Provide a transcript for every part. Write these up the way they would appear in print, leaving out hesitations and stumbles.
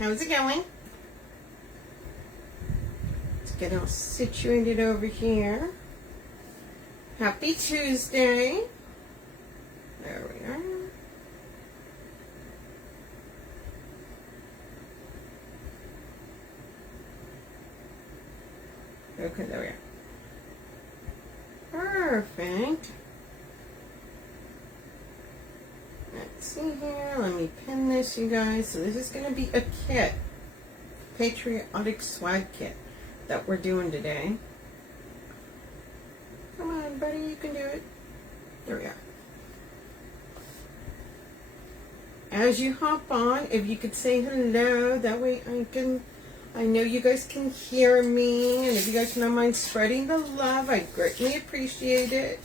How's it going? Let's get all situated over here. Happy Tuesday. There we are. Okay, there we are. Perfect. Let's see here. Let me pin this, you guys. So this is going to be a kit. Patriotic swag kit that we're doing today. Come on, buddy. You can do it. There we are. As you hop on, if you could say hello, that way I know you guys can hear me, and if you guys don't mind spreading the love, I greatly appreciate it.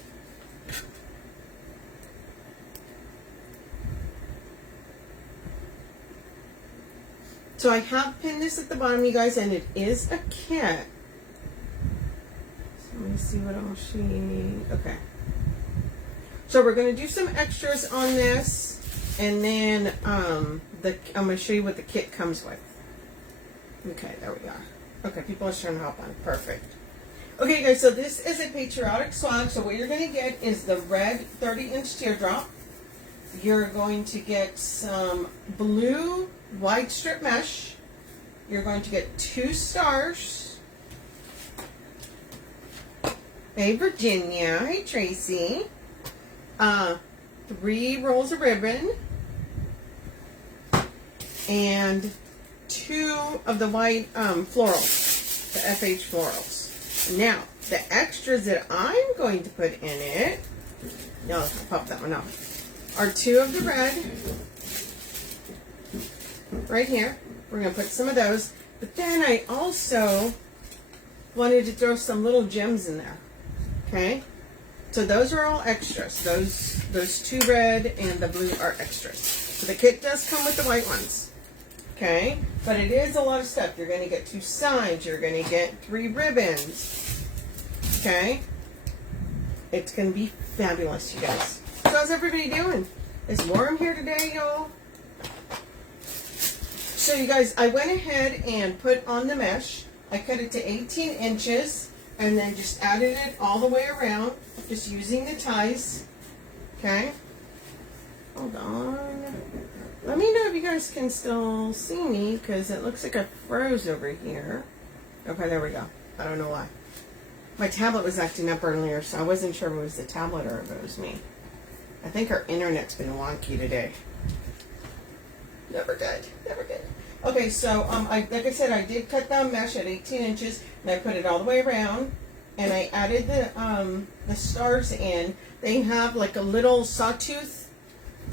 So I have pinned this at the bottom, you guys, and it is a kit. So let me see what else okay. So we're going to do some extras on this, and then I'm going to show you what the kit comes with. Okay, there we are. Okay, people are starting to hop on. Perfect. Okay, guys, so this is a Patriotic swag. So what you're going to get is the red 30-inch teardrop. You're going to get some blue wide strip mesh. You're going to get 2 stars. Hey, Virginia. Hey, Tracy. 3 rolls of ribbon. And 2 of the white florals, the FH florals. Now, the extras that I'm going to put in it, no, I'll pop that one off, are 2 of the red, right here. We're going to put some of those. But then I also wanted to throw some little gems in there. Okay? So those are all extras. Those 2 red and the blue are extras. So the kit does come with the white ones. Okay? But it is a lot of stuff. You're going to get 2 signs. You're going to get 3 ribbons. Okay? It's going to be fabulous, you guys. So how's everybody doing? It's warm here today, y'all. So you guys, I went ahead and put on the mesh. I cut it to 18 inches and then just added it all the way around, just using the ties. Okay? Hold on. Let me know if you guys can still see me, because it looks like I froze over here. Okay, there we go. I don't know why. My tablet was acting up earlier, so I wasn't sure if it was the tablet or if it was me. I think our internet's been wonky today. Never good. Never good. Okay, so like I said, I did cut the mesh at 18 inches, and I put it all the way around, and I added the stars in. They have like a little sawtooth,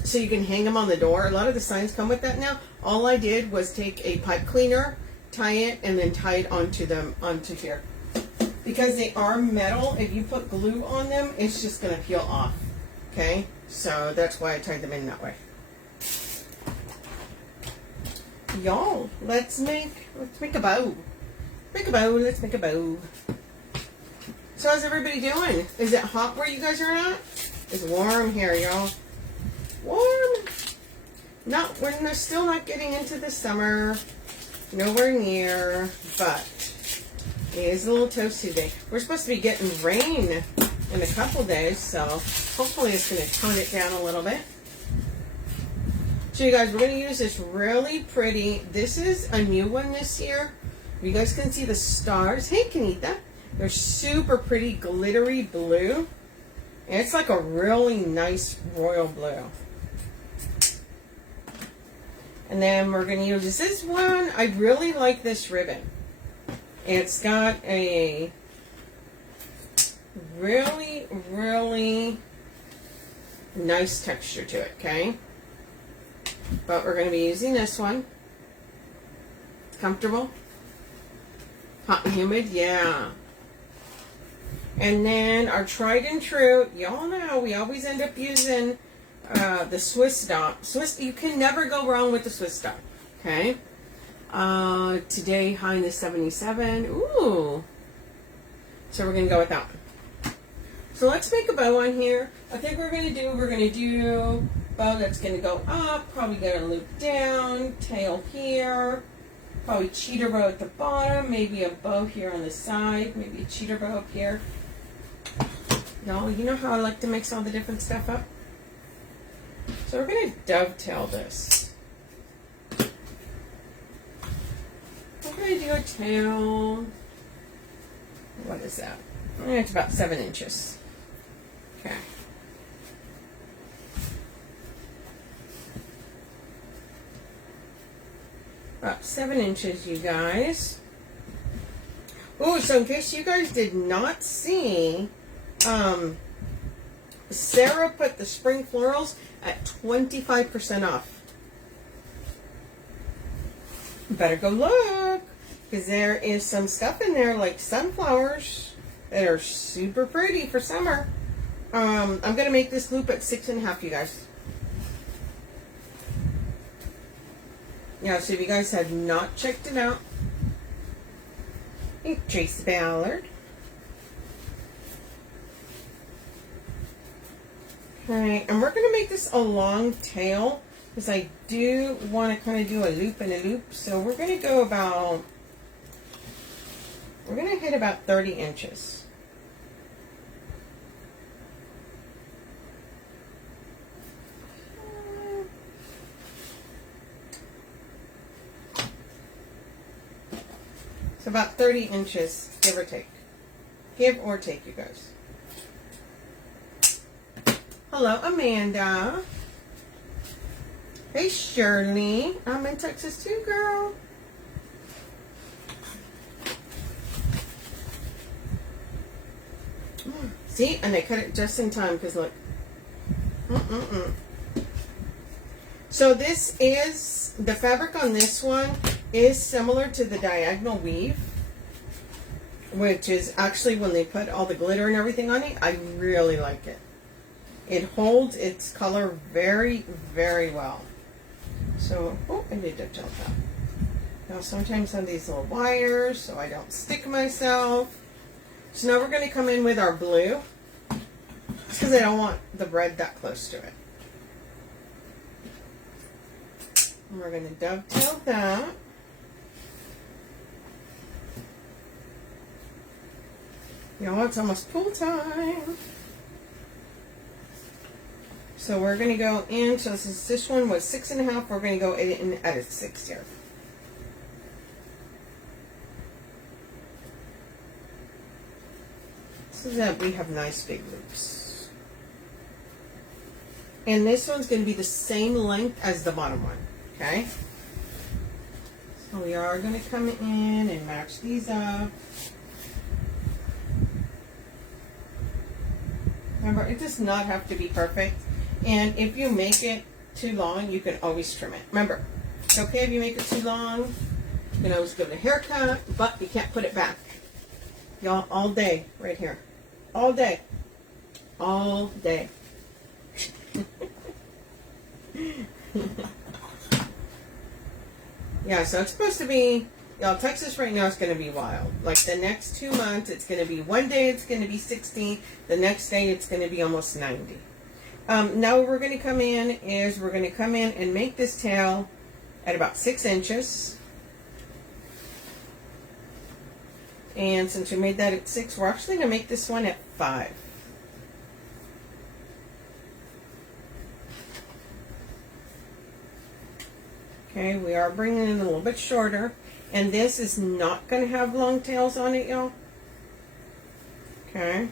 so you can hang them on the door. A lot of the signs come with that now. All I did was take a pipe cleaner, tie it, and then tie it onto here. Because they are metal, if you put glue on them, it's just going to peel off. Okay? So that's why I tied them in that way. Y'all, let's make a bow. Make a bow, let's make a bow. So how's everybody doing? Is it hot where you guys are at? It's warm here, y'all. Warm. We're still not getting into the summer. Nowhere near, but it is a little toasty today. We're supposed to be getting rain in a couple days, so hopefully it's going to tone it down a little bit. So you guys, we're going to use this really pretty, this is a new one this year. You guys can see the stars. Hey, Kenita. They're super pretty glittery blue. And it's like a really nice royal blue. And then we're going to use this one. I really like this ribbon. It's got a really, really nice texture to it, okay? But we're going to be using this one. It's comfortable. Hot and humid, yeah. And then our tried and true, y'all know we always end up using the Swiss dot. You can never go wrong with the Swiss dot, okay? Today, high in the 77. Ooh. So we're going to go with that one. So let's make a bow on here. I think we're going to do bow that's going to go up, probably going to loop down, tail here, probably cheater bow at the bottom, maybe a bow here on the side, maybe a cheater bow up here. Y'all, you know how I like to mix all the different stuff up? So we're going to dovetail this. We're going to do a tail. What is that? It's about 7 inches. Okay. About 7 inches, you guys. Oh, so in case you guys did not see, Sarah put the spring florals at 25% off. Better go look, because there is some stuff in there like sunflowers that are super pretty for summer. I'm going to make this loop at 6.5, you guys. Yeah, so if you guys have not checked it out, hey, Trace Ballard. Okay, and we're going to make this a long tail because I do want to kind of do a loop and a loop. So we're going to go about, we're going to hit about 30 inches. So about 30 inches, give or take. Give or take, you guys. Hello, Amanda. Hey, Shirley. I'm in Texas too, girl. See, and I cut it just in time because look. So this is, the fabric on this one is similar to the diagonal weave, which is actually when they put all the glitter and everything on it, I really like it. It holds its color very, very well. So, oh, I need to tilt that. Now sometimes on these little wires so I don't stick myself. So now we're going to come in with our blue, because I don't want the red that close to it. And we're going to dovetail that. You know, it's almost pool time. So we're going to go in, so since this one was 6.5, we're going to go in at a 6 here. So that we have nice big loops. And this one's going to be the same length as the bottom one, okay? So we are going to come in and match these up. Remember, it does not have to be perfect. And if you make it too long, you can always trim it. Remember, it's okay if you make it too long. You can always give it a haircut, but you can't put it back. Y'all, all day, right here. All day. All day. Yeah, so it's supposed to be, y'all, Texas right now is going to be wild. Like the next 2 months, it's going to be, one day it's going to be 60. The next day it's going to be almost 90. Now what we're going to come in is we're going to come in and make this tail at about 6 inches. And since we made that at 6, we're actually going to make this one at 5. Okay, we are bringing it a little bit shorter. And this is not going to have long tails on it, y'all. Okay.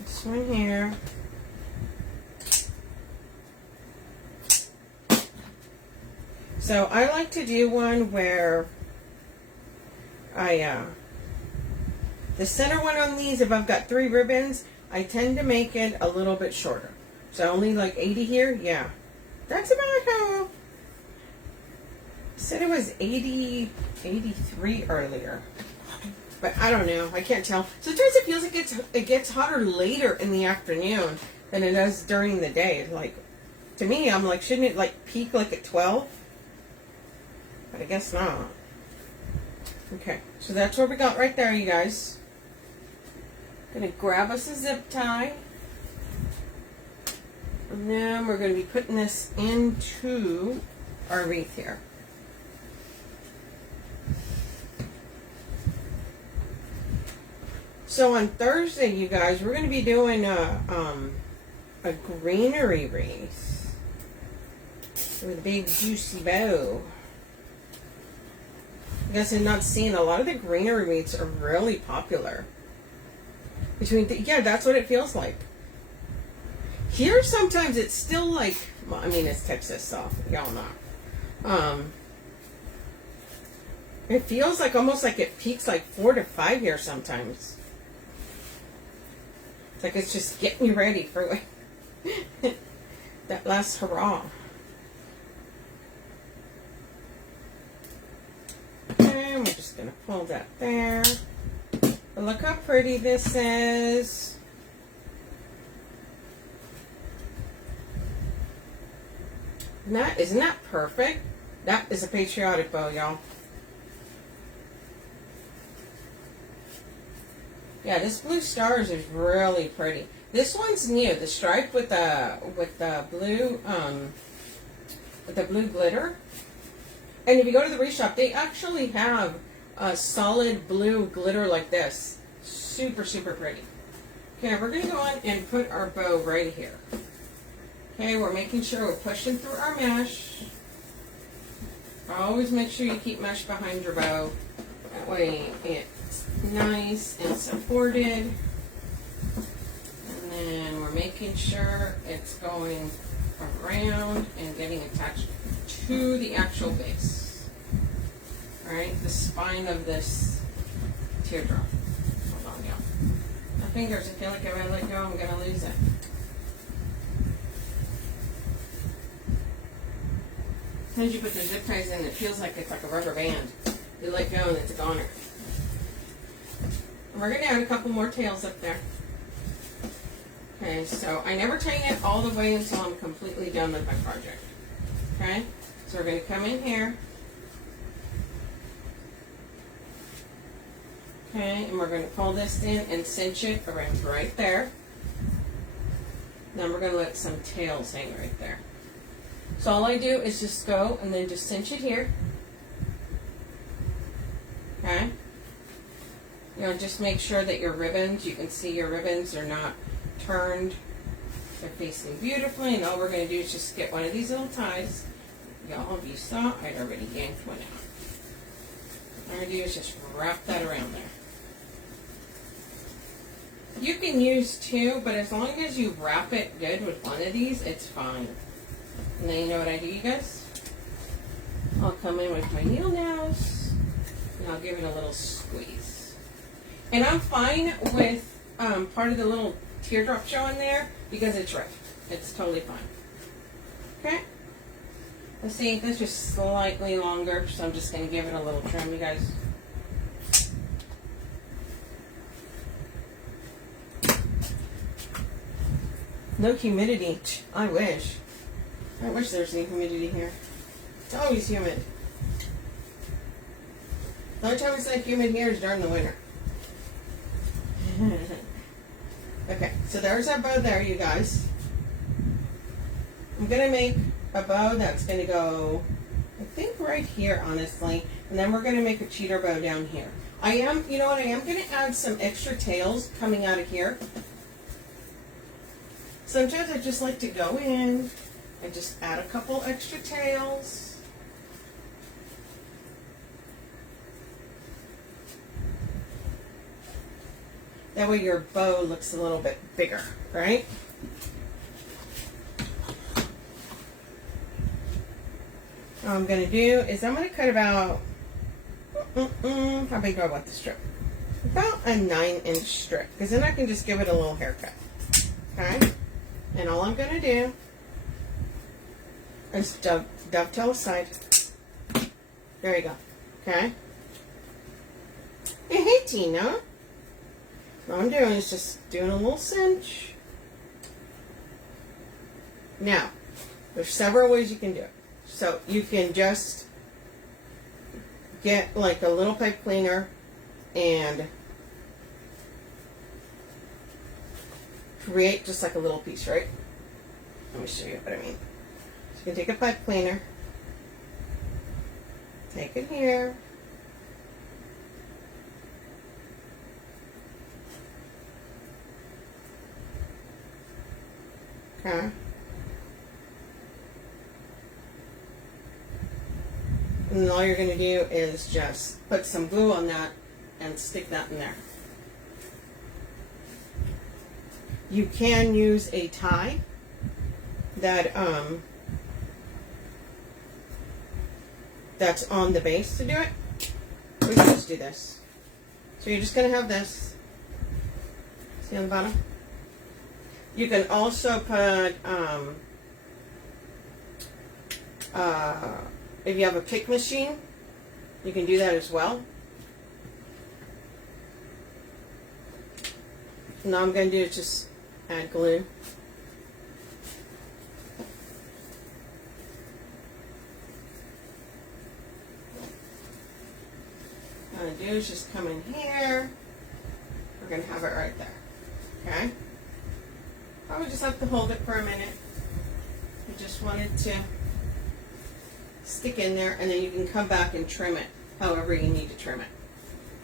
This one here. So I like to do one where the center one on these, if I've got 3 ribbons, I tend to make it a little bit shorter. So only like 80 here, yeah. That's about how, I said it was 80, 83 earlier. But I don't know, I can't tell. Sometimes it feels like it gets hotter later in the afternoon than it does during the day. Like, to me, I'm like, shouldn't it like peak like at 12? But I guess not. Okay, so that's what we got right there, you guys. Gonna grab us a zip tie. And then we're going to be putting this into our wreath here. So on Thursday, you guys, we're going to be doing a greenery wreath with a big juicy bow. You guys have not seen, a lot of the greenery wreaths are really popular. Yeah, that's what it feels like. Here, sometimes it's still like, well, I mean, it's Texas, so y'all know. It feels like almost like it peaks like 4 to 5 here sometimes. It's like it's just getting you ready for like that last hurrah. And we're just gonna pull that there. But look how pretty this is. Isn't that perfect? That is a patriotic bow, y'all. Yeah, this blue stars is really pretty. This one's new. The stripe with the blue glitter. And if you go to the Wreath shop, they actually have a solid blue glitter like this. Super, super pretty. Okay, we're gonna go on and put our bow right here. Okay, we're making sure we're pushing through our mesh. Always make sure you keep mesh behind your bow. That way it's nice and supported. And then we're making sure it's going around and getting attached to the actual base. Alright, the spine of this teardrop. Hold on, y'all. My fingers, I feel like if I let go, I'm going to lose it. Sometimes you put the zip ties in, it feels like it's like a rubber band. You let go and it's a goner. And we're going to add a couple more tails up there. Okay, so I never tighten it all the way until I'm completely done with my project. Okay, so we're going to come in here. Okay, and we're going to pull this in and cinch it around right there. Then we're going to let some tails hang right there. So all I do is just go and then just cinch it here. Okay. You know, just make sure that your ribbons, you can see your ribbons are not turned. They're facing beautifully. And all we're going to do is just get one of these little ties. Y'all, if you saw, I'd already yanked one out. All we're going to do is just wrap that around there. You can use two, but as long as you wrap it good with one of these, it's fine. And then you know what I do, you guys? I'll come in with my needle nails and I'll give it a little squeeze. And I'm fine with part of the little teardrop showing there because it's ripped. It's totally fine. Okay? Let's see, that's just slightly longer, so I'm just going to give it a little trim, you guys. No humidity. I wish. I wish there's any humidity here. It's always humid. The only time it's not humid here is during the winter. Okay, so there's our bow there, you guys. I'm going to make a bow that's going to go, I think, right here, honestly. And then we're going to make a cheater bow down here. You know what, I am going to add some extra tails coming out of here. Sometimes I just like to go in and just add a couple extra tails. That way your bow looks a little bit bigger, right? What I'm going to do is I'm going to cut about, how big do I want the strip? About a 9-inch strip, because then I can just give it a little haircut. Okay? And all I'm going to do is dovetail aside. There you go. Okay? Hey, Tina. What I'm doing is just doing a little cinch. Now, there's several ways you can do it. So you can just get like a little pipe cleaner and create just like a little piece, right? Let me show you what I mean. So you can take a pipe cleaner, take it here, okay, and then all you're going to do is just put some glue on that and stick that in there. You can use a tie that that's on the base to do it. We can just do this. So you're just going to have this. See on the bottom? You can also put if you have a pick machine, you can do that as well. Now I'm going to do is just add glue. What I'm going to do is just come in here. We're going to have it right there. Okay? Probably just have to hold it for a minute. I just wanted to stick in there, and then you can come back and trim it however you need to trim it.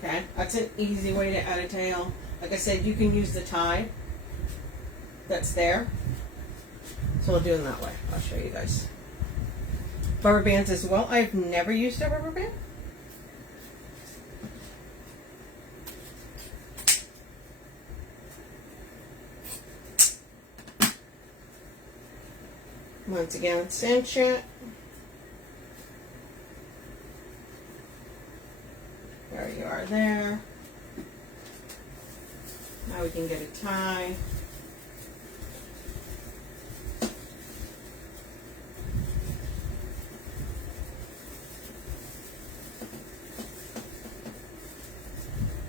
Okay? That's an easy way to add a tail. Like I said, you can use the tie that's there. So we'll do them that way. I'll show you guys. Rubber bands as well. I've never used a rubber band. Once again, cinch it. There you are there. Now we can get a tie.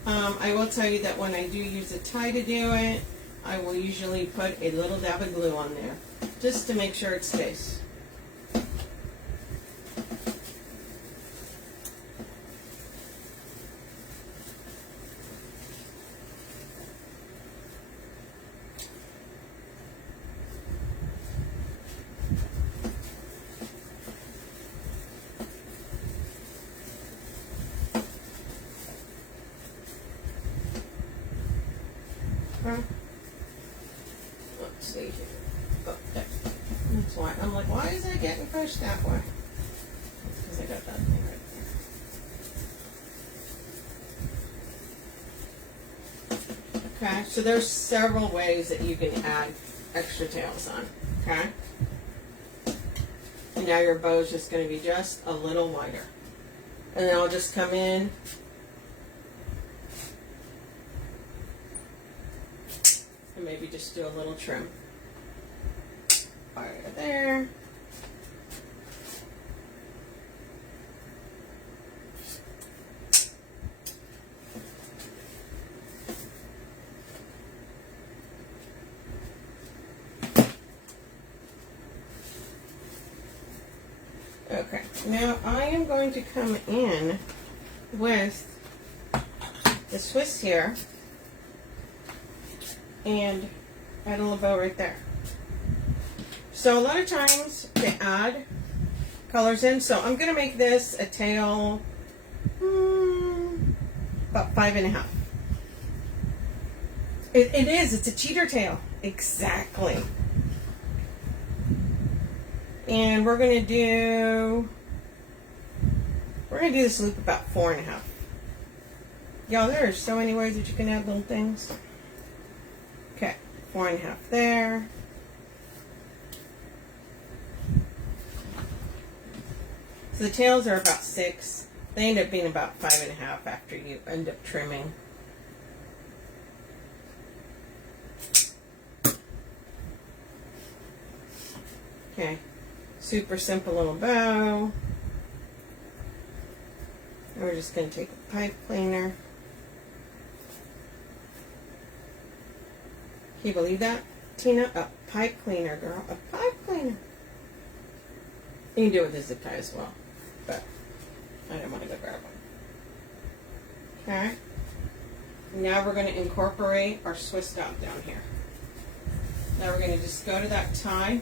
I will tell you that when I do use a tie to do it, I will usually put a little dab of glue on there, just to make sure it stays. Let's see here. Oh, there. That's why. I'm like, why is that getting pushed that way? Because I got that thing right there. Okay, so there's several ways that you can add extra tails on. Okay? And now your bow is just going to be just a little wider. And then I'll just come in and maybe just do a little trim. Right there. Okay, now I am going to come in with the Swiss here and add a little bow right there. So a lot of times they add colors in, so I'm going to make this a tail about 5.5. It is, it's a cheater tail. Exactly. And we're going to do this loop about 4.5. Y'all, there are so many ways that you can add little things. Okay, 4.5 there. So the tails are about 6. They end up being about 5.5 after you end up trimming. Okay, super simple little bow. And we're just going to take a pipe cleaner. Can you believe that, Tina? A pipe cleaner, girl. A pipe cleaner. You can do it with a zip tie as well, but I didn't want to go grab one. Okay. Now we're going to incorporate our Swiss dot down here. Now we're going to just go to that tie.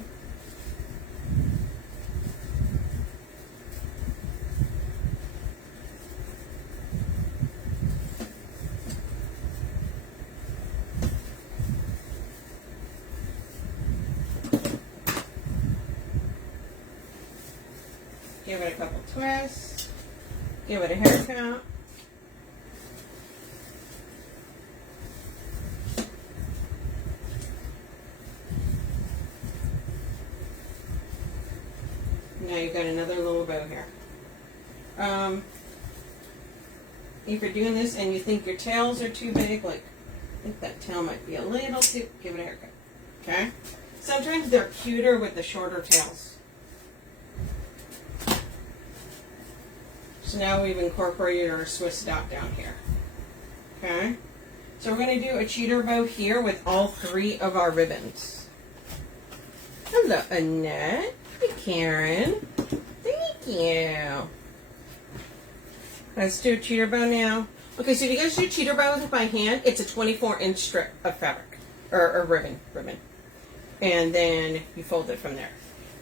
Give it a couple twists. Give it a haircut. Now you've got another little bow here. If you're doing this and you think your tails are too big, like I think that tail might be a little too, give it a haircut. Okay? Sometimes they're cuter with the shorter tails. So now we've incorporated our Swiss dot down here. Okay? So we're going to do a cheater bow here with all 3 of our ribbons. Hello, Annette. Hey, Karen. Thank you. Let's do a cheater bow now. Okay, so if you guys do cheater bows by hand, it's a 24-inch strip of fabric, or ribbon. And then you fold it from there.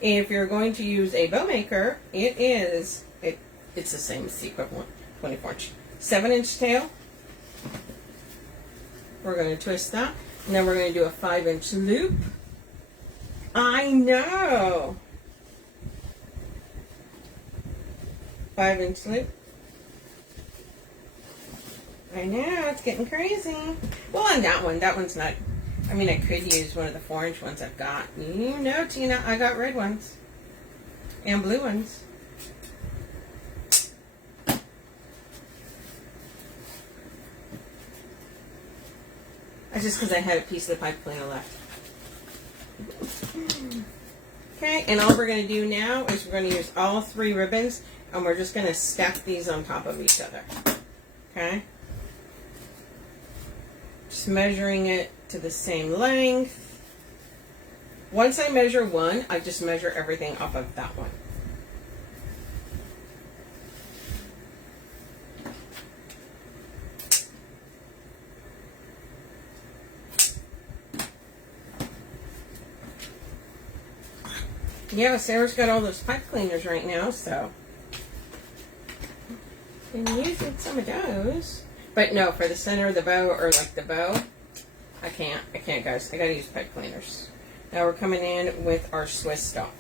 If you're going to use a bow maker, it's the same as the equivalent, 24-inch. 7-inch tail. We're going to twist that. And then we're going to do a 5-inch loop. I know. 5-inch loop. I know, it's getting crazy. Well, on that one's not, I mean, I could use one of the 4-inch ones I've got. You know, Tina, I got red ones. And blue ones. That's just because I had a piece of the pipe cleaner left. Okay, and all we're going to do now is we're going to use all 3 ribbons, and we're just going to stack these on top of each other. Okay? Just measuring it to the same length. Once I measure one, I just measure everything off of that one. Yeah, Sarah's got all those pipe cleaners right now, so been using some of those. But no, for the center of the bow or like the bow, I can't guys. I gotta use pipe cleaners. Now we're coming in with our Swiss dot.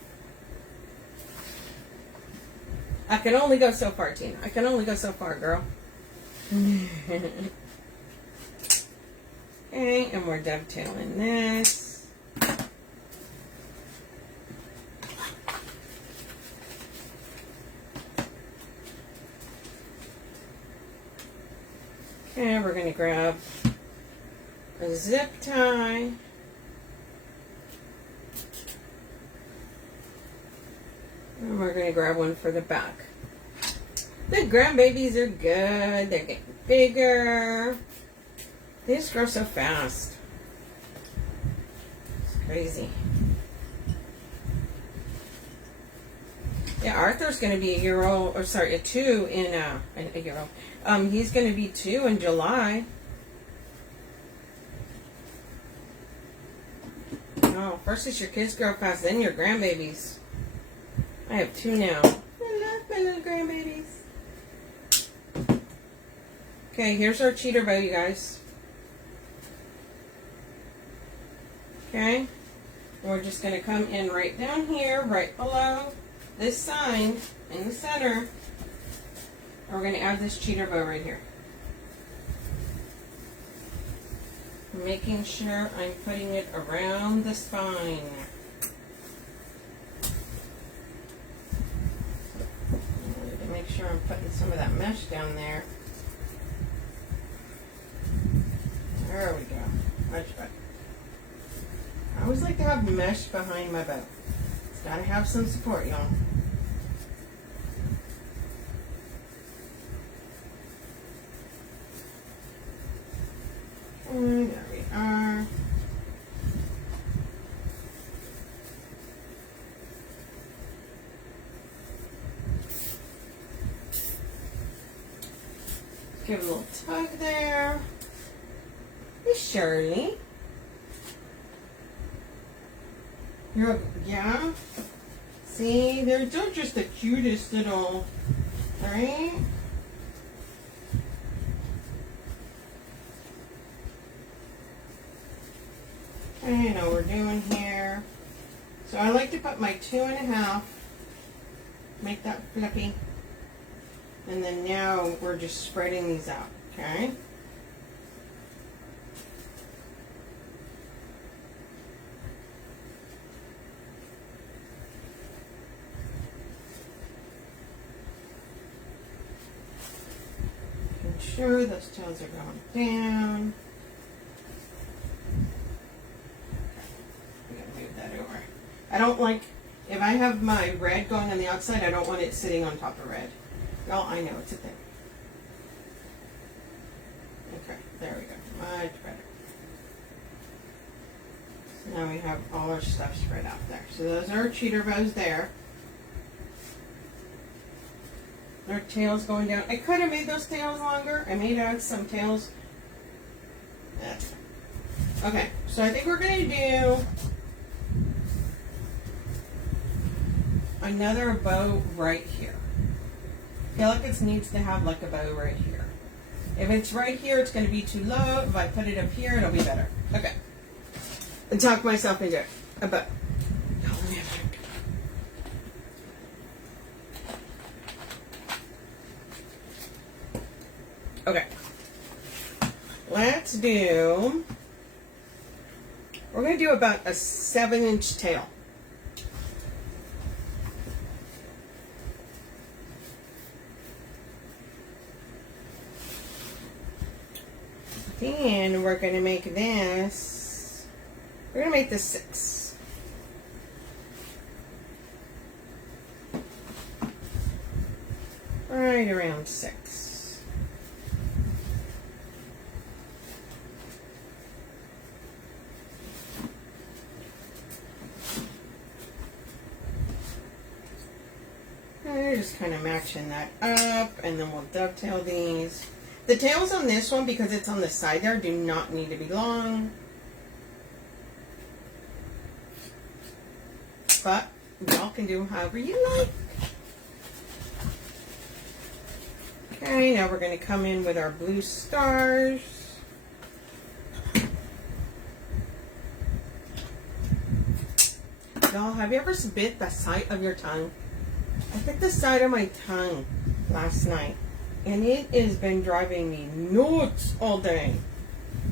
I can only go so far, Tina. I can only go so far, girl. Okay, and we're dovetailing this. And we're going to grab a zip tie. And we're going to grab one for the back. The grandbabies are good. They're getting bigger. They just grow so fast. It's crazy. Yeah, Arthur's going to be a year old, or sorry, a 2 in a year old. He's going to be 2 in July. Oh, first it's your kids grow fast, then your grandbabies. I have 2 now. I love my little grandbabies. Okay, here's our cheater bow, you guys. Okay, we're just going to come in right down here, right below this sign in the center. And we're going to add this cheater bow right here. Making sure I'm putting it around the spine. I need to make sure I'm putting some of that mesh down there. There we go. Much better. I always like to have mesh behind my bow. It's got to have some support, y'all. And there we are. Give it a little tug there. Hey, Shirley. Yeah. See, they're just the cutest little, right? I know what we're doing here. So I like to put my 2.5, make that flippy. And then now we're just spreading these out, okay? Making sure those tails are going down. I don't like, if I have my red going on the outside, I don't want it sitting on top of red. Oh, I know, it's a thing. Okay, there we go. Much better. So now we have all our stuff spread out there. So those are our cheater bows there. Our tails going down. I could have made those tails longer. I may add some tails. That's fine. Okay, so I think we're going to do another bow right here. I feel like it needs to have like a bow right here. If it's right here, it's going to be too low. If I put it up here, it'll be better. Okay. I talked myself into it. A bow. Okay. Let's do, we're going to do about a 7-inch tail. Then we're going to make this, we're going to make this 6. Right around 6. We're just kind of matching that up, and then we'll dovetail these. The tails on this one, because it's on the side there, do not need to be long. But y'all can do however you like. Okay, now we're going to come in with our blue stars. Y'all, have you ever bit the side of your tongue? I bit the side of my tongue last night. And it has been driving me nuts all day.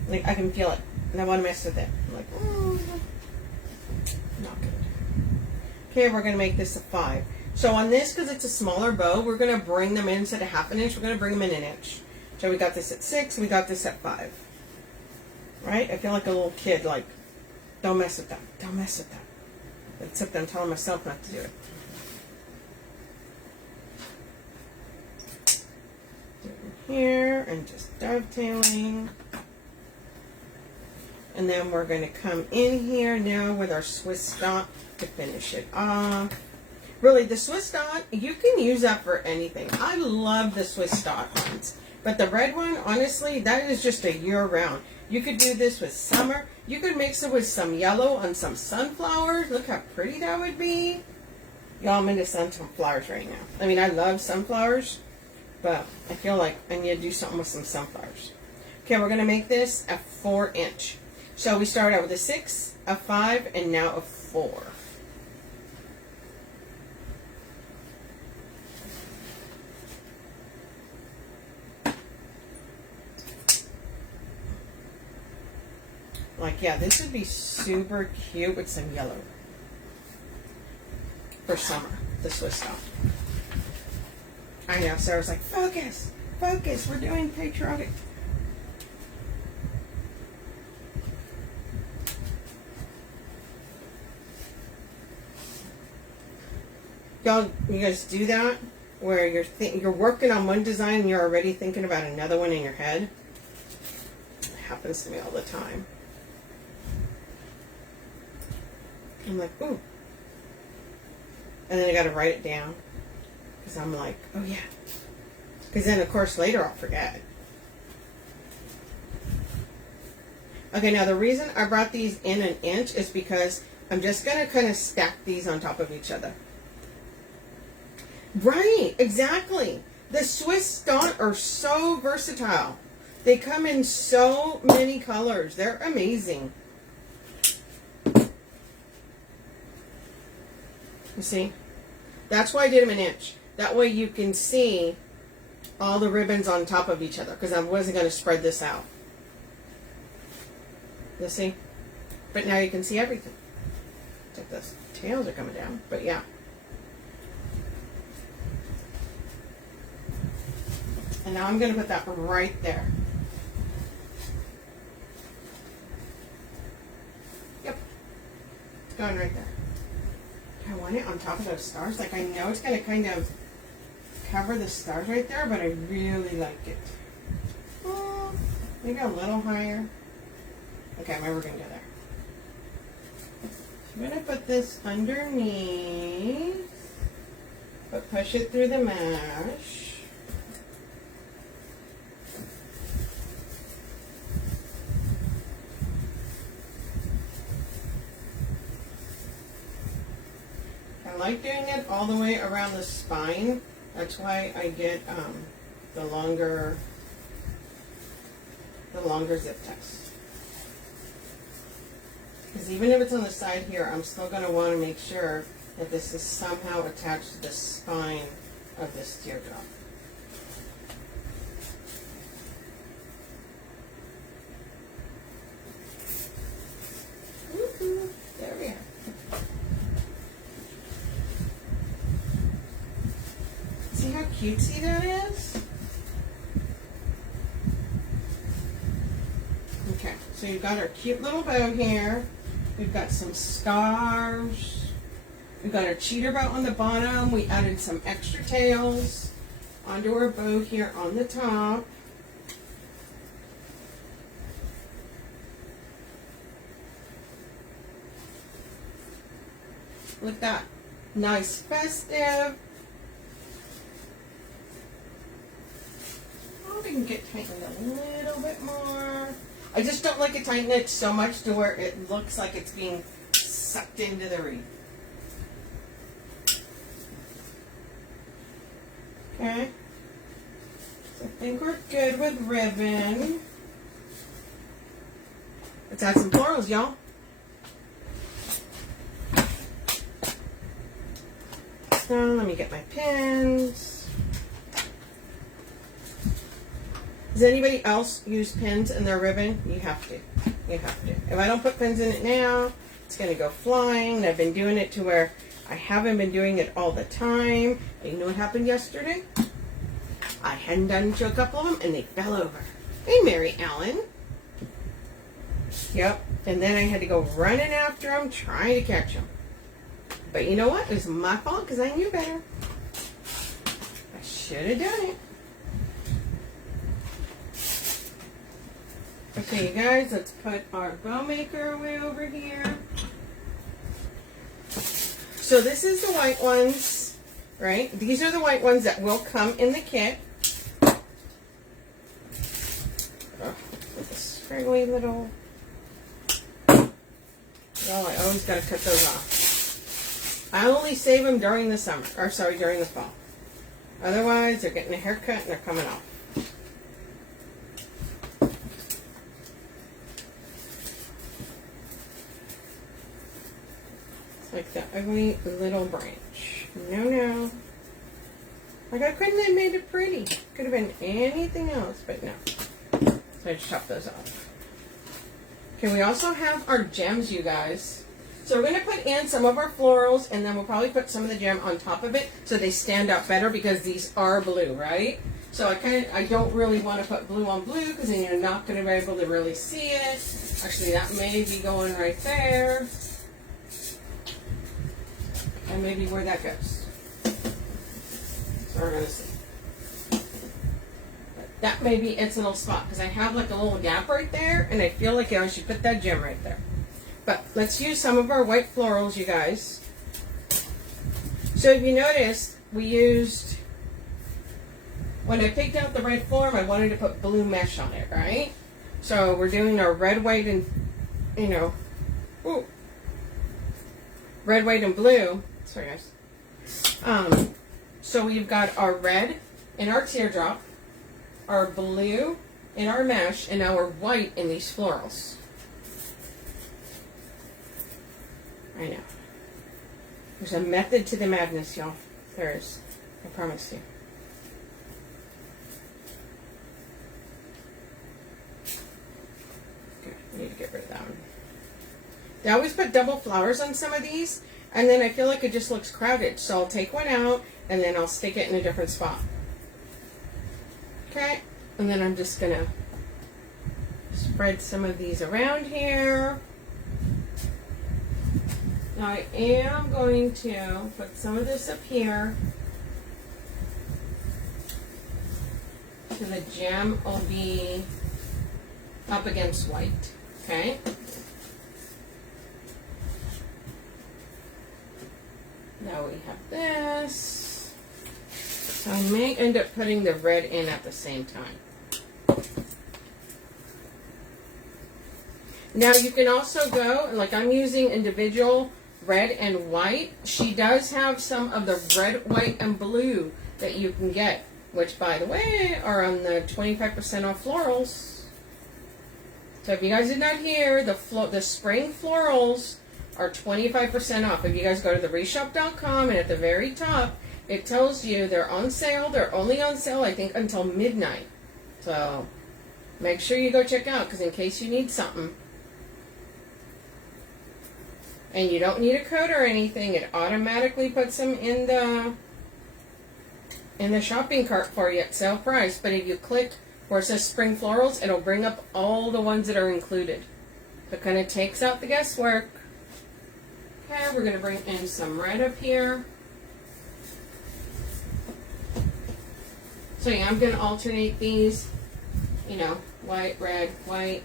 Like, I can feel it. And I want to mess with it. I'm like, oh, not good. Okay, we're going to make this a 5. So on this, because it's a smaller bow, we're going to bring them in instead of 1/2 inch. We're going to bring them in 1 inch. So we got this at 6. We got this at 5. Right? I feel like a little kid. Like, don't mess with that. Don't mess with that. Except I'm telling myself not to do it. Here and just dovetailing, and then we're going to come in here now with our Swiss dot to finish it off. Really, the Swiss dot, you can use that for anything. I love the Swiss dot ones, but the red one, honestly, that is just a year round. You could do this with summer. You could mix it with some yellow on some sunflowers. Look how pretty that would be. Y'all, I'm into sunflowers right now. I mean, I love sunflowers, but I feel like I need to do something with some sunflowers. Okay, we're going to make this a 4 inch. So we start out with a 6, a 5, and now a 4. Like, yeah, this would be super cute with some yellow. For summer, the Swiss dot. I know, Sarah's like, focus, focus, we're doing Patriotic. Y'all, you guys do that? Where you're working on one design and you're already thinking about another one in your head? It happens to me all the time. I'm like, ooh. And then I got to write it down. Because I'm like, oh yeah. Because then, of course, later I'll forget. Okay, now the reason I brought these in 1 inch is because I'm just going to kind of stack these on top of each other. Right, exactly. The Swiss dot are so versatile. They come in so many colors. They're amazing. You see? That's why I did them an inch. That way you can see all the ribbons on top of each other, because I wasn't going to spread this out. You see? But now you can see everything. Except the tails are coming down, but yeah. And now I'm going to put that right there. Yep. It's going right there. I want it on top of those stars. Like, I know it's going to kind of cover the stars right there, but I really like it. Oh, maybe a little higher. Okay, maybe we're going to go there. I'm going to put this underneath, but push it through the mesh. I like doing it all the way around the spine. That's why I get the longer zip ties. Because even if it's on the side here, I'm still going to want to make sure that this is somehow attached to the spine of this teardrop. Woohoo! There we are. See how cutesy that is? Okay, so you've got our cute little bow here. We've got some stars. We've got our cheater bow on the bottom. We added some extra tails onto our bow here on the top. Look at that. Nice festive. Oh, we can get tightened a little bit more. I just don't like it tighten it so much to where it looks like it's being sucked into the wreath. Okay. So I think we're good with ribbon. Let's add some florals, y'all. So let me get my pins. Does anybody else use pins in their ribbon? You have to. You have to. If I don't put pins in it now, it's going to go flying. I've been doing it to where I haven't been doing it all the time. And you know what happened yesterday? I hadn't done to a couple of them and they fell over. Hey, Mary Ellen. Yep. And then I had to go running after them, trying to catch them. But you know what? It was my fault because I knew better. I should have done it. Okay, you guys, let's put our bow maker away over here. So this is the white ones, right? These are the white ones that will come in the kit. With a scraggly little... Oh, I always got to cut those off. I only save them during the summer, or sorry, during the fall. Otherwise, they're getting a haircut and they're coming off. Like that ugly little branch. No, no. Like I couldn't have made it pretty. Could have been anything else, but no. So I just chopped those off. Okay, we also have our gems, you guys. So we're going to put in some of our florals, and then we'll probably put some of the gem on top of it so they stand out better because these are blue, right? So I don't really want to put blue on blue because then you're not going to be able to really see it. Actually, that may be going right there. And maybe where that goes. So we're going to see. But that may be its little spot because I have like a little gap right there and I feel like I should put that gem right there. But let's use some of our white florals, you guys. So if you noticed, we used, when I picked out the red floral, I wanted to put blue mesh on it, right? So we're doing our red, white, and, you know, ooh, red, white, and blue. Sorry, guys. So we've got our red in our teardrop, our blue in our mesh, and our white in these florals. I know. There's a method to the madness, y'all. There is. I promise you. Okay, I need to get rid of that one. I always put double flowers on some of these, and then I feel like it just looks crowded. So I'll take one out, and then I'll stick it in a different spot. Okay, and then I'm just going to spread some of these around here. Now I am going to put some of this up here. So the gem will be up against white. Okay. Now we have this. So I may end up putting the red in at the same time. Now you can also go, like I'm using individual red and white. She does have some of the red, white, and blue that you can get, which by the way are on the 25% off florals. So if you guys did not hear, the spring florals are 25% off. If you guys go to thereshop.com, and at the very top it tells you they're on sale. They're only on sale, I think, until midnight. So make sure you go check out, because in case you need something. And you don't need a code or anything. It automatically puts them in the shopping cart for you at sale price. But if you click where it says spring florals, it'll bring up all the ones that are included. So it kind of takes out the guesswork. Okay, we're going to bring in some red up here. So yeah, I'm going to alternate these, you know, white, red, white.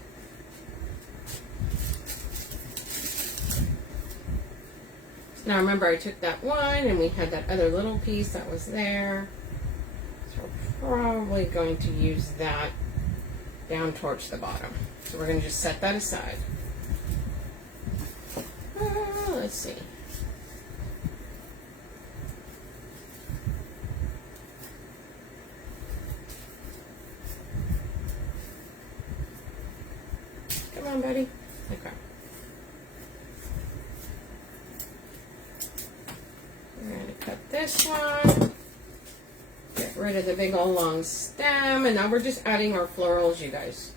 Now remember, I took that one and we had that other little piece that was there. So we're probably going to use that down towards the bottom. So we're going to just set that aside. Let's see. Come on, buddy. Okay. We're going to cut this one. Get rid of the big old long stem. And now we're just adding our florals, you guys.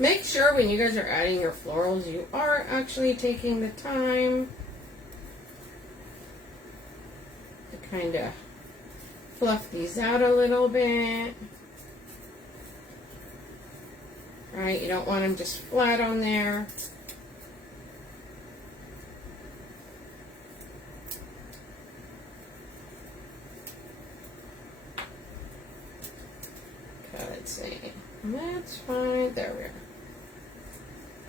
Make sure when you guys are adding your florals, you are actually taking the time to kind of fluff these out a little bit. Right? You don't want them just flat on there. Okay, let's see. That's fine. There we are.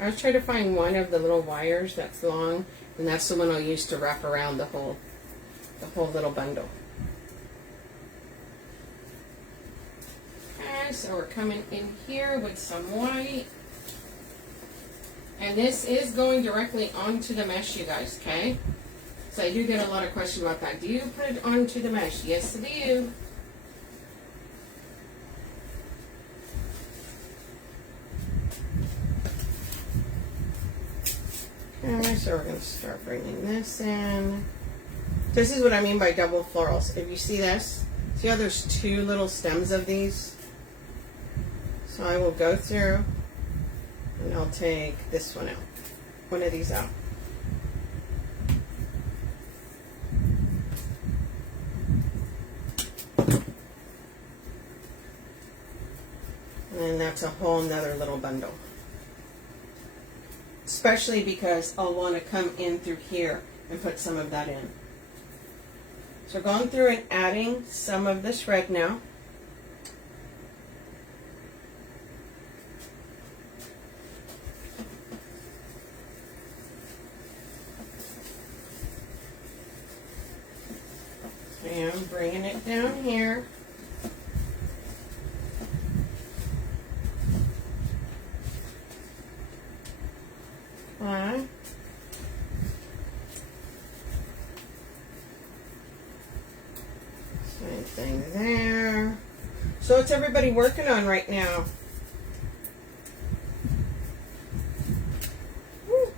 I was trying to find one of the little wires that's long, and that's the one I'll use to wrap around the whole little bundle. Okay, so we're coming in here with some white. And this is going directly onto the mesh, you guys, okay? So I do get a lot of questions about that. Do you put it onto the mesh? Yes, I do. Okay, so we're going to start bringing this in. This is what I mean by double florals. If you see this, see how there's two little stems of these? So I will go through and I'll take this one out. One of these out. And then that's a whole nother little bundle. Especially because I'll want to come in through here and put some of that in. So going through and adding some of this red now. And bringing it down here. everything there. So what's everybody working on right now? Woo.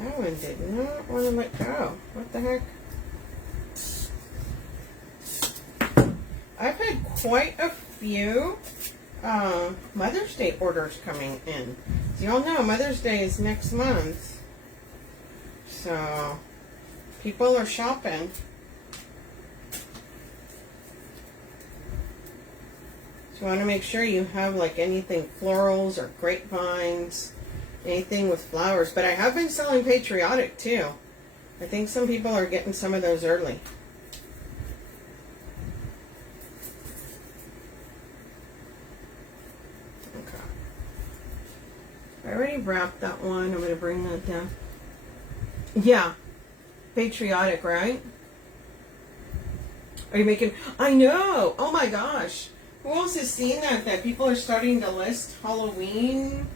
That one did not want to let go. What the heck? I've had quite a few Mother's Day orders coming in. As you all know, Mother's Day is next month. So people are shopping. So you want to make sure you have like anything florals or grapevines, anything with flowers. But I have been selling Patriotic too. I think some people are getting some of those early. Okay. I already wrapped that one. I'm going to bring that down. Yeah. Patriotic, right? Are you making... I know! Oh my gosh. Who else has seen that? That people are starting to list Halloween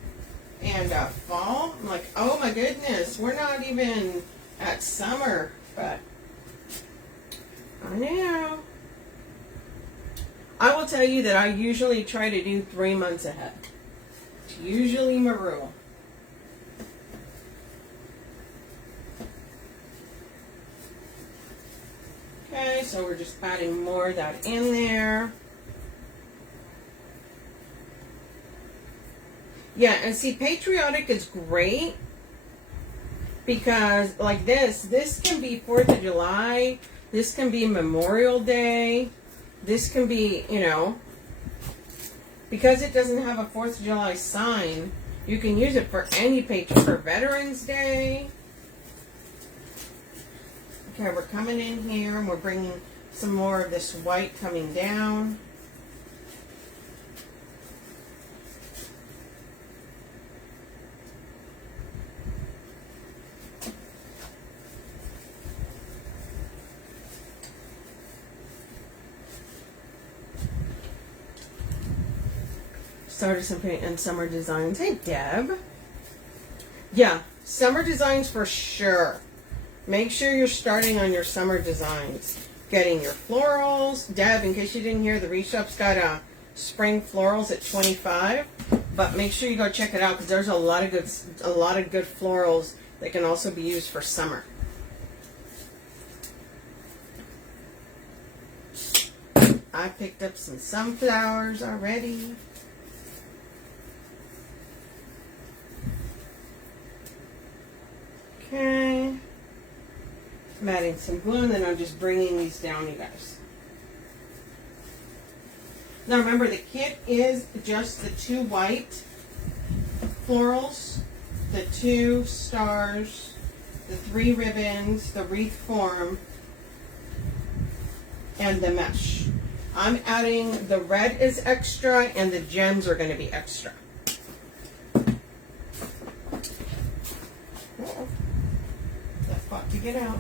and fall? I'm like, oh my goodness. We're not even at summer. But I know. I will tell you that I usually try to do 3 months ahead. It's usually my rule. Okay, so we're just adding more of that in there. Yeah, and see, Patriotic is great because like this can be 4th of July, this can be Memorial Day, this can be, you know, because it doesn't have a 4th of July sign, you can use it for any for Veterans Day. Okay, we're coming in here and we're bringing some more of this white coming down. Started some paint and summer designs. Hey, Deb. Yeah, summer designs for sure. Make sure you're starting on your summer designs. Getting your florals. Deb, in case you didn't hear, the Wreath Shop's got spring florals at 25. But make sure you go check it out because there's a lot of good florals that can also be used for summer. I picked up some sunflowers already. Okay. I'm adding some glue and then I'm just bringing these down, you guys. Now remember, the kit is just the 2 white florals, the 2 stars, the 3 ribbons, the wreath form, and the mesh. I'm adding the red is extra and the gems are going to be extra. That's got to get out.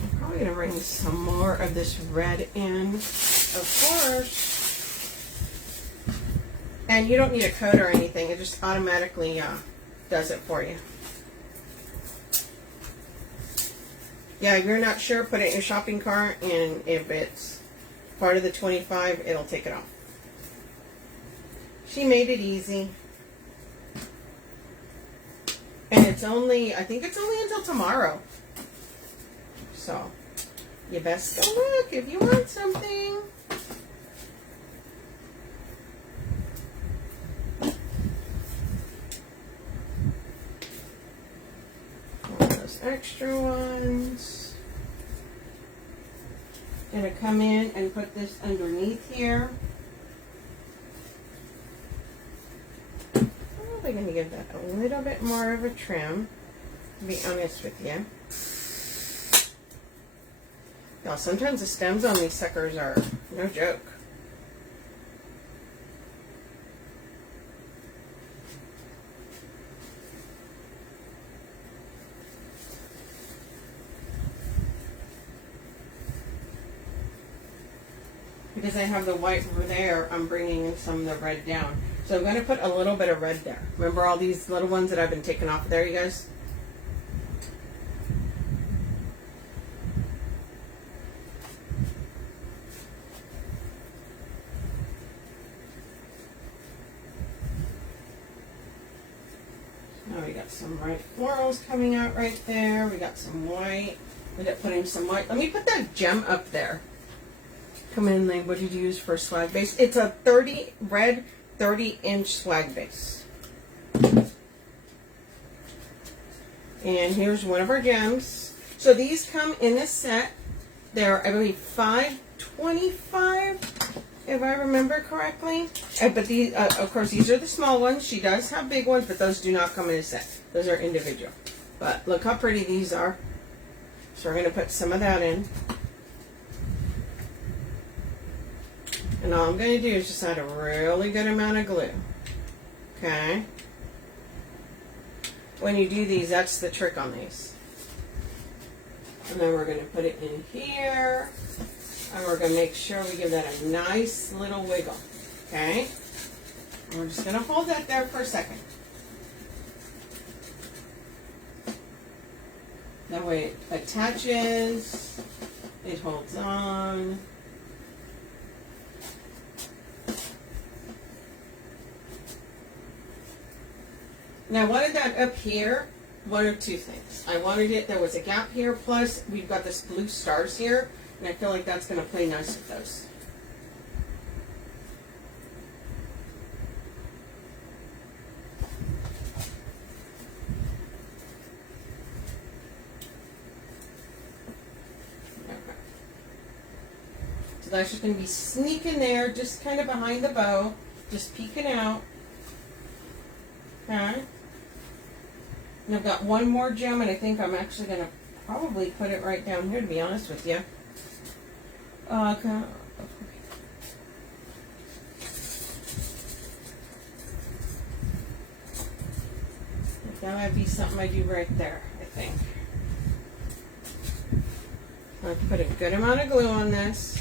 I'm probably going to bring some more of this red in, of course. And you don't need a coat or anything. It just automatically does it for you. Yeah, if you're not sure, put it in your shopping cart, and if it's part of the 25, it'll take it off. She made it easy. And it's only, I think it's only until tomorrow. So, you best go look if you want something. Those extra ones. Gonna come in and put this underneath here. I'm going to give that a little bit more of a trim, to be honest with you. Now, sometimes the stems on these suckers are no joke. Because I have the white over there, I'm bringing in some of the red down. So I'm going to put a little bit of red there. Remember all these little ones that I've been taking off of there, you guys? Now we got some red florals coming out right there. We got some white. We got putting some white. Let me put that gem up there. Come in, Lane. What did you use for a swag base? It's a red 30-inch swag base. And here's one of our gems. So these come in a set. They're, I believe, $5.25, if I remember correctly. But these, of course, these are the small ones. She does have big ones, but those do not come in a set. Those are individual. But look how pretty these are. So we're going to put some of that in. And all I'm going to do is just add a really good amount of glue. Okay? When you do these, that's the trick on these. And then we're going to put it in here. And we're going to make sure we give that a nice little wiggle. Okay? And we're just going to hold that there for a second. That way it attaches. It holds on. Now I wanted that up here, one of two things. I wanted it, there was a gap here, plus we've got this blue stars here, and I feel like that's going to play nice with those. Okay. So that's just going to be sneaking there, just kind of behind the bow, just peeking out. Okay. And I've got one more gem, and I think I'm actually going to probably put it right down here, to be honest with you. Okay. That might be something I do right there, I think. I'll put a good amount of glue on this.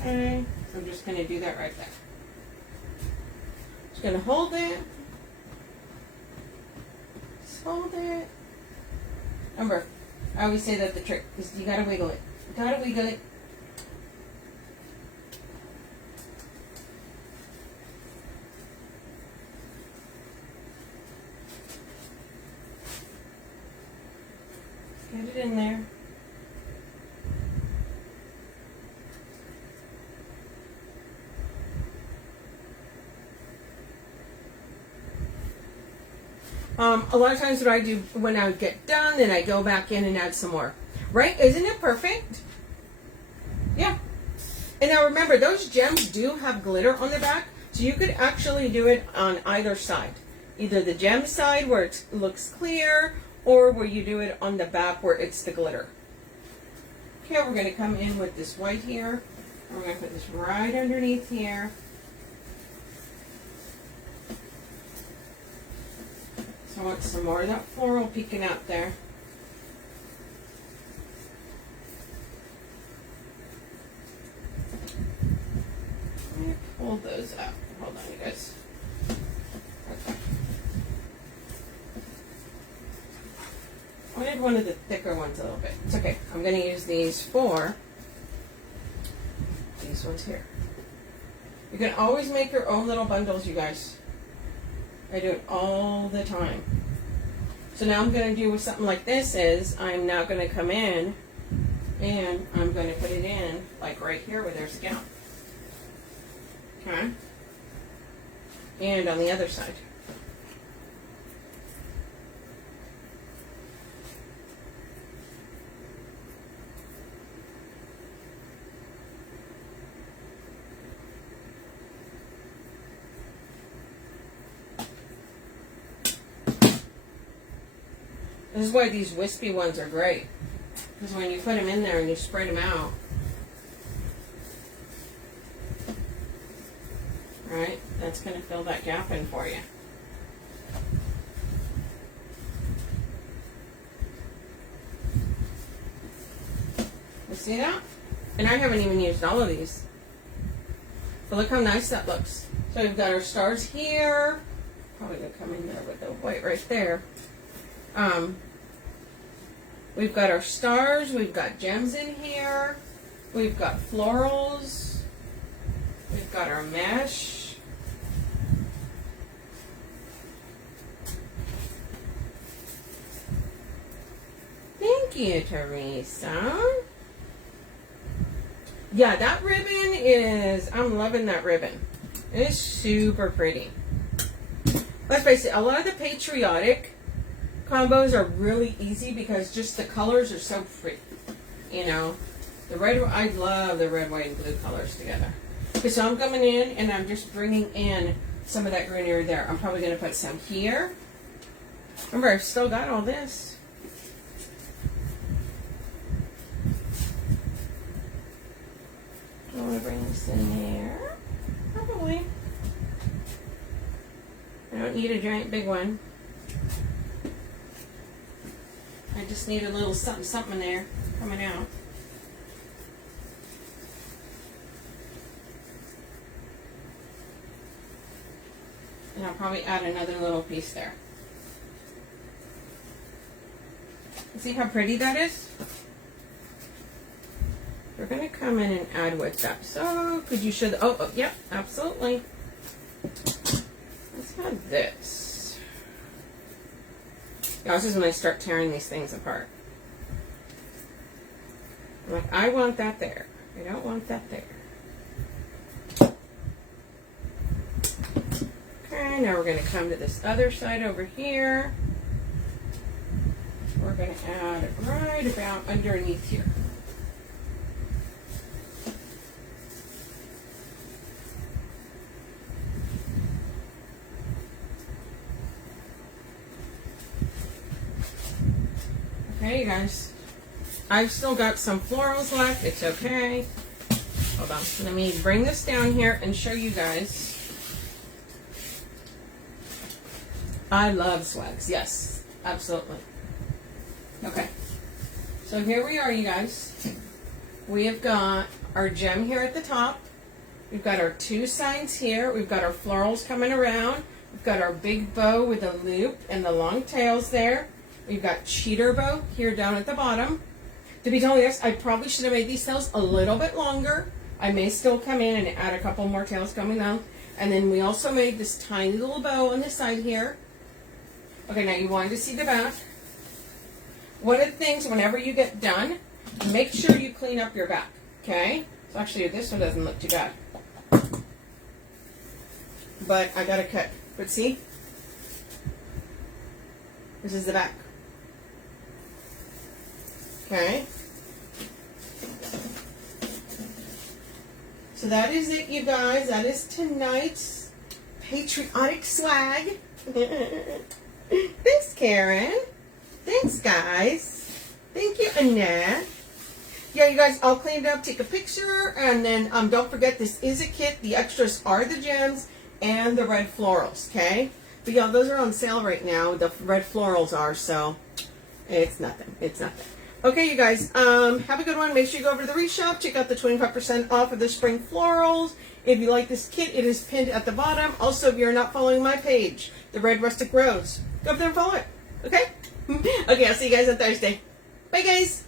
Okay, so I'm just going to do that right there. Just going to hold it. Just hold it. Remember, I always say that the trick is you got to wiggle it. You got to wiggle it. Get it in there. A lot of times what I do when I get done, then I go back in and add some more. Right? Isn't it perfect? Yeah. And now remember, those gems do have glitter on the back, so you could actually do it on either side. Either the gem side where it looks clear, or where you do it on the back where it's the glitter. Okay, we're going to come in with this white here. We're going to put this right underneath here. I want some more of that floral peeking out there. Let me pull those out. Hold on, you guys. Okay. I wanted one of the thicker ones a little bit. It's okay. I'm going to use these for these ones here. You can always make your own little bundles, you guys. I do it all the time. So now I'm going to do with something like this is I'm now going to come in and I'm going to put it in like right here where there's a gap. Okay. And on the other side. This is why these wispy ones are great. Because when you put them in there and you spread them out, right, that's going to fill that gap in for you. You see that? And I haven't even used all of these. But look how nice that looks. So we've got our stars here. Probably going to come in there with the white right there. We've got our stars. We've got gems in here. We've got florals. We've got our mesh. Thank you, Teresa. Yeah, that ribbon is, I'm loving that ribbon. It is super pretty. Let's face it, a lot of the Patriotic combos are really easy because just the colors are so pretty. You know, the red, I love the red, white, and blue colors together. Okay, so I'm coming in and I'm just bringing in some of that greenery there. I'm probably going to put some here. Remember, I've still got all this. I want to bring this in there. Probably. I don't need a giant big one. I just need a little something something there coming out. And I'll probably add another little piece there. See how pretty that is? We're going to come in and add with that. So, could you show the, oh, yep, absolutely. Let's have this. Yeah, this is when I start tearing these things apart. I'm like, I want that there. I don't want that there. Okay, now we're going to come to this other side over here. We're going to add it right about underneath here. Okay, you guys. I've still got some florals left. It's okay. Hold on. Let me bring this down here and show you guys. I love swags. Yes, absolutely. Okay. So here we are, you guys. We have got our gem here at the top. We've got our two signs here. We've got our florals coming around. We've got our big bow with a loop and the long tails there. We've got cheater bow here down at the bottom. To be totally honest, I probably should have made these tails a little bit longer. I may still come in and add a couple more tails coming down. And then we also made this tiny little bow on the side here. Okay, now you wanted to see the back. One of the things, whenever you get done, make sure you clean up your back, okay? So actually, this one doesn't look too bad. But I gotta cut. But see? This is the back. Okay. So that is it, you guys. That is tonight's Patriotic swag. Thanks, Karen. Thanks, guys. Thank you, Annette. Yeah, you guys, I'll clean it up, take a picture, and then don't forget this is a kit. The extras are the gems and the red florals, okay? But yeah, those are on sale right now. The red florals are, so it's nothing. It's nothing. Okay, you guys, have a good one. Make sure you go over to the Wreath shop. Check out the 25% off of the spring florals. If you like this kit, it is pinned at the bottom. Also, if you're not following my page, the Red Rustic Rose, go up there and follow it. Okay? Okay, I'll see you guys on Thursday. Bye, guys.